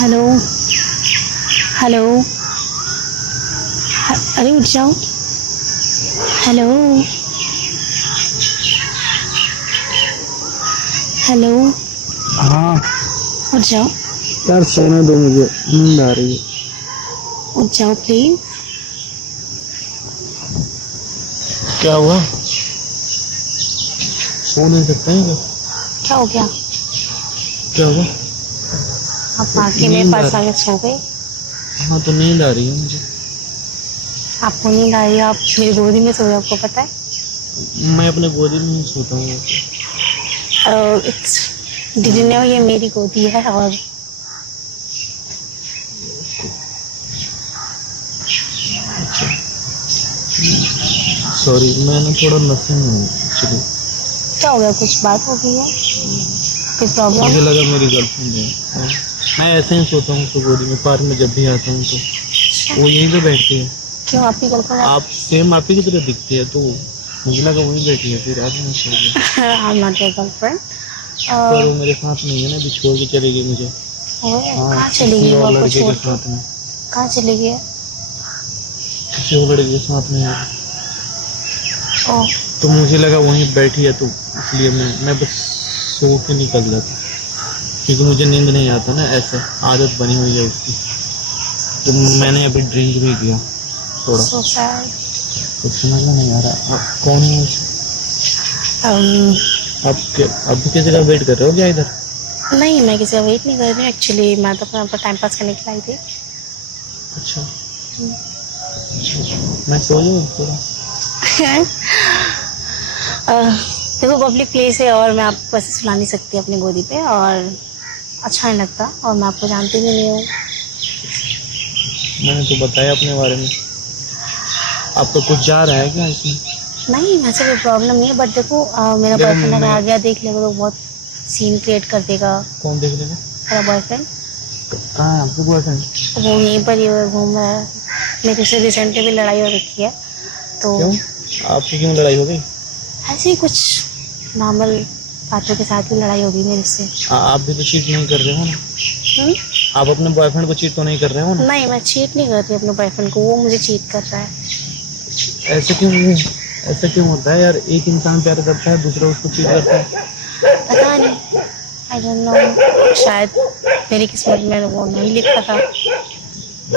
Hello hello. अरे उठ जाओ। Hello hello. हाँ उठ जाओ। यार सोने दो, मुझे नींद आ रही है। उठ जाओ प्लीज। क्या हुआ? सो नहीं सकते हैं क्या? क्या हो गया? क्या हुआ? आप आके मेरे नींद आ पास रही। आके सो गए। हाँ तो नींद आ रही है मुझे। आपको नींद आ रही है, आप मेरी गोदी में सोए, आपको पता है? मैं अपने गोदी में ही सोता हूँ वैसे। इट्स डिड यू नो ये मेरी गोदी है। और सॉरी, मैं ना थोड़ा नशे में हूँ एक्चुअली। क्या हो गया? कुछ बात हो गई है? कोई प्रॉब्लम? मुझे लगा मेरी गर्लफ्रेंड है। हाँ। मैं ऐसे ही सोता हूँ उसको गोदी में, पार्क में जब भी आता हूँ तो वो यहीं पे बैठती है। क्यों, आपकी गर्लफ्रेंड? आप सेम आप ही की तरह दिखती है तो मुझे लगा वहीं बैठी है, फिर आज मैं सो गया। I am not your girlfriend. पर वो मेरे साथ नहीं है ना, अभी छोड़ के चली गई मुझे। हाँ, कहाँ चली किसी गई वो और आपको लड़के छोड़ के के? साथ में। कहाँ चली गई है? किसी और लड़के के साथ में है। ओह, तो मुझे लगा वहीं बैठी है तो इसलिए मैं बस सो के निकल जाता, क्योंकि मुझे नींद नहीं आता ना, ऐसे आदत बनी हुई है उसकी। तो मैंने अभी ड्रिंक भी किया थोड़ा, सो सैड। तो समझ में नहीं आ रहा कौन है उस। आप भी किसी का वेट कर रहे हो क्या इधर? नहीं, मैं किसी का वेट नहीं कर रही हूँ एक्चुअली। मैं तो अपना टाइम पास करने के लिए आई थी। अच्छा, मैं सो जाऊँ थोड़ा? देखो, पब्लिक प्लेस है और मैं आपको ऐसे सुला नहीं सकती अपनी गोदी पे, और अच्छा नहीं लगता, और मैं आपको जानती भी नहीं हूँ। मैंने तो बताया अपने बारे में। आपका कुछ जा रहा है क्या इसमें? नहीं, वैसे कोई प्रॉब्लम नहीं है, बट देखो मेरा देखो बॉयफ्रेंड अगर मैं, आ गया देख लेगा तो बहुत सीन क्रिएट कर देगा। कौन देख लेगा? मेरा बॉयफ्रेंड कहाँ है आपके बॉयफ्रेंड? वो यहीं पर ही घूम रहा है। मेरे से रिसेंटली भी लड़ाई हो रखी है, तो क्यों? आपकी क्यों लड़ाई हो गई? ऐसे ही कुछ नॉर्मल बातों के साथ ही लड़ाई हो गई मेरे से। आप भी तो चीट नहीं कर रहे हो ना? हम्म? आप अपने बॉयफ्रेंड को चीट तो नहीं कर रहे हो ना? नहीं, मैं चीट नहीं करती अपने बॉयफ्रेंड को, वो मुझे चीट कर रहा है। ऐसे क्यों? ऐसा क्यों होता है यार? एक इंसान प्यार करता है, दूसरा उसको चीट करता है। पता नहीं, आई डोंट नो, शायद मेरी किस्मत में वो नहीं लिखा था।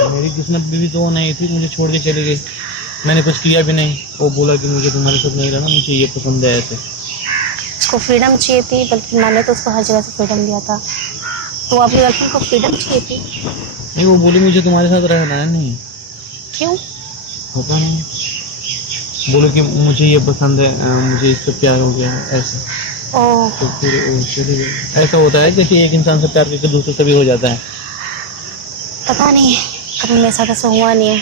मेरी किस्मत भी तो वो नहीं थी, मुझे छोड़ के चली गई। मैंने कुछ किया भी नहीं, वो बोला कि मुझे तुम्हारे साथ नहीं रहना, मुझे ये पसंद है ऐसे। उसको फ्रीडम चाहिए थी, बल्कि मैंने तो उसको हर जगह से फ्रीडम दिया था, तो अपनी गर्लफ्रेंड को फ्रीडम चाहिए थी। नहीं, वो बोली मुझे तुम्हारे साथ रहना है। नहीं, क्यों? पता नहीं, बोलो कि मुझे ये पसंद है, मुझे इससे प्यार हो गया है ऐसे। ओह, तो फिर वो चली गई। ऐसा होता है कि एक इंसान से प्यार करके दूसरे से भी हो जाता है। पता नहीं, कभी मेरे साथ ऐसा हुआ नहीं है।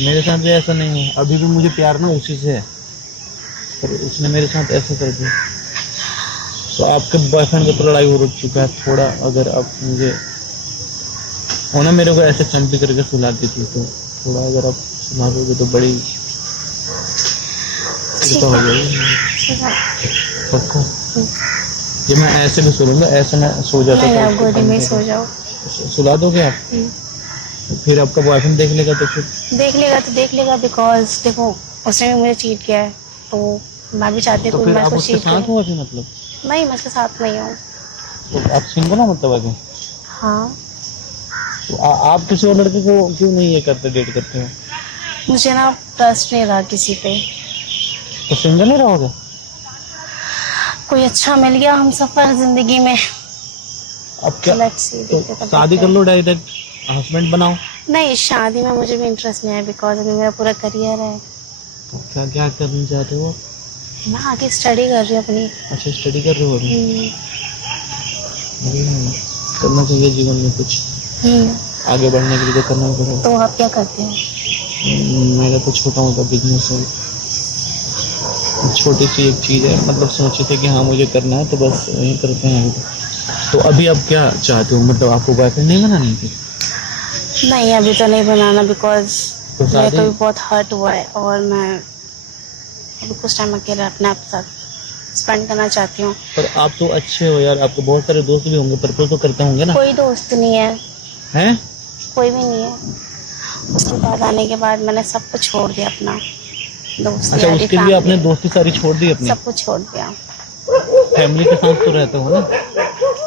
मेरे साथ भी ऐसा नहीं है, अभी भी मुझे प्यार ना उसी से है, पर उसने मेरे साथ ऐसा कर दिया। तो आपके बॉयफ्रेंड का तो लड़ाई हो चुका है थोड़ा, अगर आप मुझे होना मेरे को ऐसे चंपी करके सुला देती तो थोड़ा, अगर आप सुना दोगे तो बड़ी ठीक कृपा हो है, जाएगी। ठीक है। पक्का? ये मैं ऐसे भी सो लूँगा, ऐसे मैं सो जाता नहीं, था आप उसको गोदी में कंधे सो पे। जाओ। सुला दोगे आप? फिर आपका बॉयफ्रेंड देख लेगा तो फिर? देख लेगा तो देख लेगा, बिकॉज देखो उसने भी मुझे चीट किया है, तो मैं भी चाहती हूँ तो कि फिर मैं आप उसको उसके चीट साथ करूँ। हो अभी मतलब? नहीं, मैं उसके साथ नहीं हूँ। तो आप सिंगल हो मतलब अभी? हाँ, तो आप किसी और लड़के को क्यों नहीं ये करते, डेट करते हो? मुझे ना ट्रस्ट नहीं रहा किसी पे। तो सिंगल ही रहोगे? कोई अच्छा मिल गया हम सफर जिंदगी में, अब क्या? लेट्स सी, तो देखते तब शादी देखते कर हैं। लो, डायरेक्ट हस्बैंड बनाओ। नहीं, शादी में मुझे भी इंटरेस्ट नहीं है, बिकॉज अभी मेरा पूरा करियर है। तो क्या क्या करना चाहते हो? मैं आगे स्टडी कर रही हूँ अपनी। अच्छा, स्टडी कर रहे हो अभी? हम्म, करना चाहिए जीवन में कुछ, हम्म। आगे बढ़ने के लिए तो करना ही पड़ेगा। तो आप क्या करते हैं? मेरा तो छोटा मोटा बिजनेस है, छोटी सी एक चीज़ है, मतलब सोचे थे कि हाँ मुझे करना है तो बस वही करते हैं अभी। तो अभी आप क्या चाहते हो, मतलब आपको बॉयफ्रेंड नहीं बनानी थी? नहीं, अभी तो नहीं बनाना, बिकॉज तो मेरे को शादी? भी बहुत हर्ट हुआ है, और मैं अभी कुछ टाइम अकेले अपने आप साथ स्पेंड करना चाहती हूँ। पर आप तो अच्छे हो यार, आपको बहुत सारे दोस्त भी होंगे, प्रपोज तो करते होंगे ना? कोई दोस्त नहीं है। हैं? कोई भी नहीं है। उसके बाद आने के बाद मैंने सब कुछ छोड़ दिया अपना, दोस्ती अच्छा, यारी, उसके लिए आपने दोस्ती सारी छोड़ दी अपनी? सब कुछ छोड़ दिया। फैमिली के साथ तो रहते हो ना?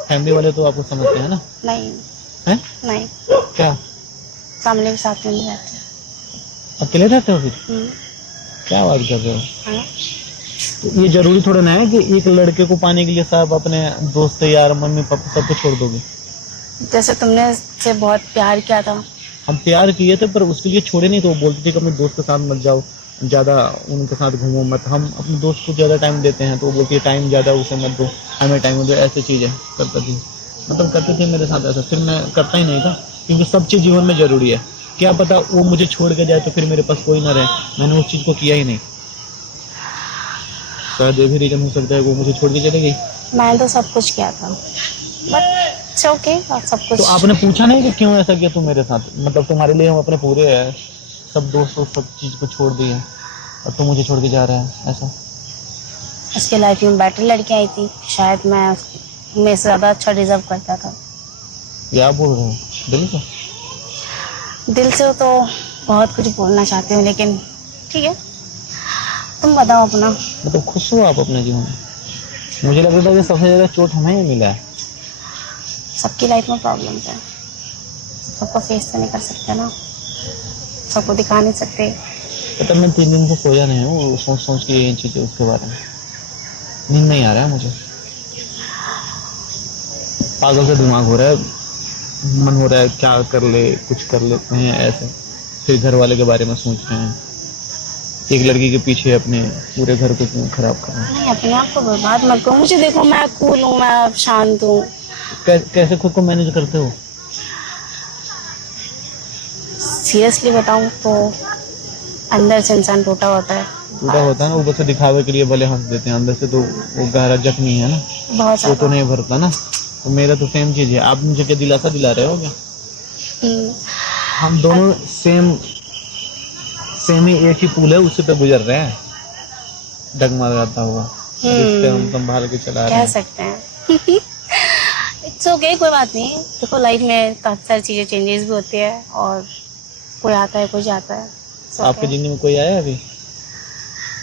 फैमिली वाले तो आपको समझते हैं ना? नहीं हैं? नहीं, क्या फैमिली के साथ में नहीं रहते। अकेले रहते हो फिर? क्या बात कर रहे हो? हाँ? तो ये जरूरी थोड़ा ना है कि एक लड़के को पाने के लिए सब अपने दोस्त यार मम्मी पापा सबको छोड़ दोगे। जैसे तुमने से बहुत प्यार किया था। हम प्यार किए थे पर उसके लिए छोड़े नहीं, तो वो बोलती थी कि अपने दोस्त के साथ मत जाओ, ज्यादा उनके साथ घूमो मत। हम अपने दोस्त को ज्यादा टाइम देते हैं तो वो बोलती है टाइम ज्यादा उसे मत दो, हमें टाइम दो, ऐसी चीजें करती थी, मतलब करते थे मेरे साथ ऐसा। फिर मैं करता ही नहीं था, क्योंकि सब चीज जीवन में जरूरी है। क्या पता वो मुझे छोड़ के जाए तो फिर मेरे पास कोई ना रहे, मैंने उस चीज को किया ही नहीं। शायद ये भी रीजन हो सकता है वो मुझे छोड़ के चले गई। मैंने तो सब कुछ किया था, बट इट्स ओके, सब कुछ। तो आपने पूछा नहीं कि क्यों ऐसा किया तू मेरे साथ? मतलब तुम्हारे लिए हम अपने पूरे है, सब दोस्तों सब चीज को छोड़ दिए और तू मुझे छोड़ के जा रहा है ऐसा? उसके लाइफ में बेटर लड़की आई थी, शायद मैं मेरे से ज्यादा अच्छा डिजर्व करता था। क्या बोल रहे हो? दिल से? दिल से तो बहुत कुछ बोलना चाहती हूँ, लेकिन ठीक है, तुम बताओ अपना। मतलब खुश हो आप अपने जीवन में? मुझे लग रहा था कि सबसे ज्यादा चोट हमें ही मिला है। सबकी लाइफ में प्रॉब्लम्स है, सबको फेस तो नहीं कर सकते ना, सबको दिखा नहीं सकते। पता मैं 3 दिन से सोया नहीं हूँ, सोच सोच के ये चीजें उसके बारे में, नींद नहीं आ रहा है मुझे। पागल से दिमाग हो रहा है, मन हो रहा है क्या कर ले, कुछ कर लेते हैं ऐसे। फिर घर वाले के बारे में सोच रहे हैं, एक लड़की के पीछे अपने पूरे घर को क्यों खराब करना। नहीं, अपने आप को बर्बाद मत करो। मुझे देखो, मैं कूल हूँ, मैं शांत हूँ। कैसे खुद को मैनेज करते हो? सीरियसली बताऊँ तो अंदर से इंसान टूटा होता है। टूटा होता है ना, ऊपर से दिखावे के लिए भले हंस देते हैं, अंदर से तो वो गहरा जख्मी है ना, बहुत वो तो नहीं भरता ना। तो मेरा तो सेम चीज है, आप मुझे क्या दिलासा दिला रहे हो क्या? हम दोनों सेम ही एक ही पुल है, उसी पे गुजर रहे हैं, डगमगाता हुआ। रिश्ते हम संभाल के चला रहे हैं, कह सकते हैं। इट्स ओके, कोई बात नहीं। देखो, लाइफ में काफी सारी चीजें चेंजेस भी होती है, और कोई आता है कोई जाता है। आपकी जिंदगी में कोई आया अभी?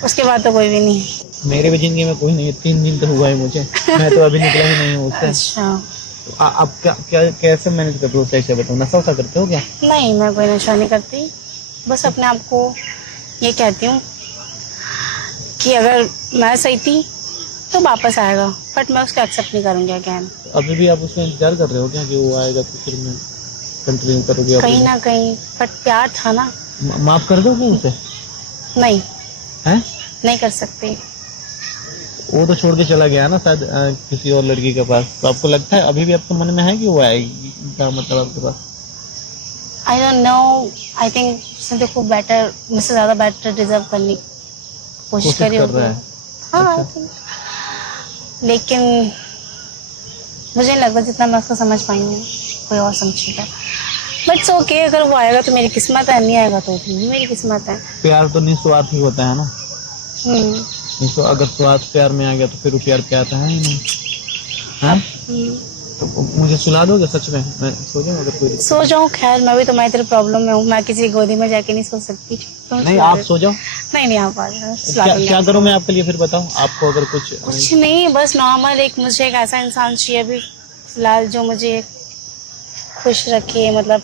उसके बाद तो कोई भी नहीं। मेरे भी जिंदगी में कोई नहीं है, 3 दिन तो हुआ है मुझे, मैं तो अभी निकला ही नहीं हूँ उससे। अच्छा, तो आप क्या कैसे मैनेज करते हो? सही से बताओ, नशा वशा करते हो क्या? नहीं, मैं कोई नशा नहीं करती। बस अपने आप को ये कहती हूँ कि अगर मैं सही थी तो वापस आएगा, बट मैं उसको एक्सेप्ट नहीं करूँगी अगेन। अभी भी आप उसका इंतजार कर रहे हो क्या कि वो आएगा तो फिर मैं कंटिन्यू करोगे? कहीं ना कहीं, बट प्यार था ना। माफ कर दोगे उसे? नहीं, हैं? नहीं कर सकती। वो तो छोड़ के चला गया ना शायद किसी और लड़की के पास, तो आपको लगता है अभी भी आपके मन में है कि वो आएगी? क्या मतलब आपके पास? I don't know, I think देखो, बेटर, मुझसे ज्यादा बेटर डिजर्व करने की कोशिश करी कर होगी। रहा है? हाँ, आई थिंक, लेकिन मुझे नहीं लगता जितना मैं उसको समझ पाई हूँ कोई और समझेगा। बट इट्स ओके, अगर वो आएगा तो मेरी किस्मत है, नहीं आएगा तो भी मेरी किस्मत है। प्यार तो निस्वार्थ ही होता है ना। तो अगर स्वार्थ प्यार में आ गया तो फिर वो प्यार है ही नहीं। हाँ? तो मुझे सुला दोगे सच में? मैं सो जाऊँ अगर कोई? सो जाऊँ, खैर मैं भी तुम्हारी तरह प्रॉब्लम में हूँ, मैं किसी गोदी में जाके नहीं सो सकती। नहीं, आप सो जाओ। नहीं, आप आ जाओ। क्या करूँ मैं आपके लिए फिर बताओ? आपको अगर कुछ नहीं, बस नॉर्मल एक मुझे एक ऐसा इंसान चाहिए अभी फिलहाल जो मुझे खुश रखे, मतलब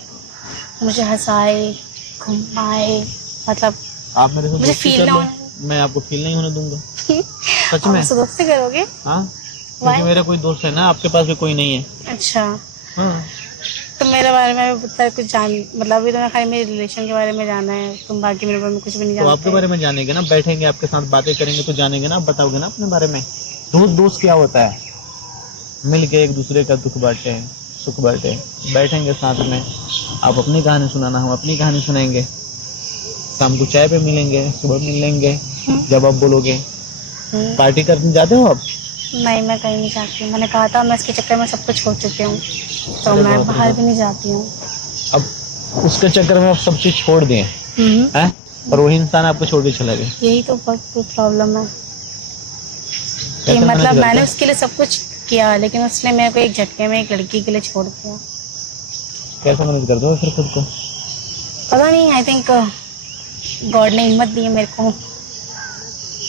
मुझे हंसाए, घुमाए, मतलब आप मेरे साथ मुझे फील ना होने। मैं आपको फील नहीं होने दूंगा। सच में? आप दोस्ती करोगे? हाँ, क्योंकि मेरा कोई दोस्त है ना, आपके पास भी कोई नहीं है। अच्छा, हाँ। तो मेरे बारे में पता कुछ जान, मतलब अभी तो खाली मेरे रिलेशन के बारे में जाना है, तुम बाकी मेरे बारे में कुछ भी नहीं जानते। तो आपके बारे में जानेंगे ना, बैठेंगे आपके साथ बातें करेंगे तो जानेंगे ना, आप बताओगे ना अपने बारे में। दोस्त क्या होता है? मिल के एक दूसरे का दुख बांटे, सुख बांटे, बैठेंगे साथ में, आप अपनी कहानी सुनाना, हम अपनी कहानी सुनाएंगे, शाम को चाय पे मिलेंगे, सुबह मिल लेंगे जब आप बोलोगे। पार्टी करने जाते हो आप? नहीं, मैं कहीं नहीं जाती हूँ। मैंने कहा था मैं इसके चक्कर में सब कुछ छोड़ चुकी हूँ, तो मैं बाहर भी नहीं जाती हूँ। अब उसके चक्कर में आप सब चीज छोड़ दिए हैं, और वही इंसान आपको छोड़ के चला गया। यही तो प्रॉब्लम है कि मतलब मैंने उसके लिए सब कुछ किया, लेकिन उसने मेरे को एक झटके में एक लड़की के लिए छोड़ दिया। कैसे मैनेज कर दो फिर खुद को? पता नहीं, आई थिंक गॉड ने हिम्मत दी है मेरे को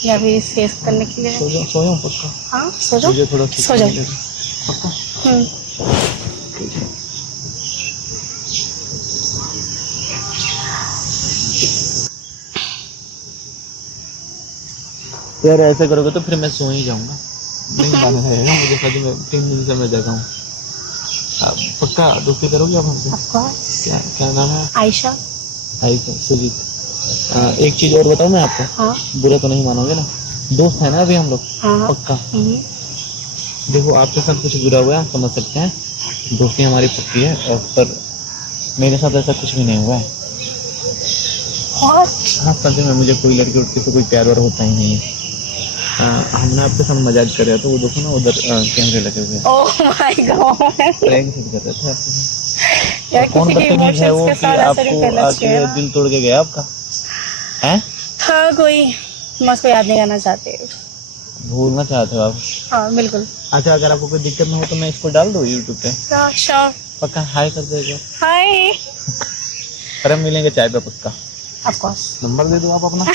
या फिर फेस करने के लिए। सो जाओ पक्का। हाँ सो जाओ, मुझे थोड़ा सो जाओ। पक्का। यार ऐसे करोगे तो फिर मैं सो ही जाऊंगा, नहीं माना रहेगा मुझे। सच में 3 दिन से मैं जगा हूँ। पक्का दोस्ती करोगे आप हमसे? Of course. क्या क्या नाम है? आयशा। आयशा, सुजीत। एक चीज और बताऊं मैं आपको? हाँ बुरा तो नहीं मानोगे ना? दोस्त है ना अभी हम लोग? हाँ। पक्का। देखो आपके साथ कुछ बुरा हुआ है, हम समझ सकते हैं, दोस्ती हमारी पक्की है, पर मेरे साथ ऐसा कुछ भी नहीं हुआ है। हाँ सच में मुझे कोई लड़की उड़की से कोई प्यार वार होता ही नहीं है। हमने आपके साथ मजाक कर रहे थे, वो देखो ना उधर कैमरे लगे हुए हैं। ओह माय गॉड, प्रैंक कर रहे थे आपके। यार कौन किसी के बदतमीज है वो इमोशंस के कि साथ ऐसे नहीं आपको करना आके चाहिए। दिल तोड़ के गया आपका? हैं? हाँ कोई, मैं उसको याद नहीं करना चाहती। भूलना चाहते हो आप? हाँ बिल्कुल। अच्छा अगर आपको कोई दिक्कत ना हो तो मैं इसको डाल दूँ यूट्यूब पे? श्योर। पक्का हाय कर देगा? हाय। अरे मिलेंगे चाय पे पक्का। Of course. नंबर दे दो आप अपना।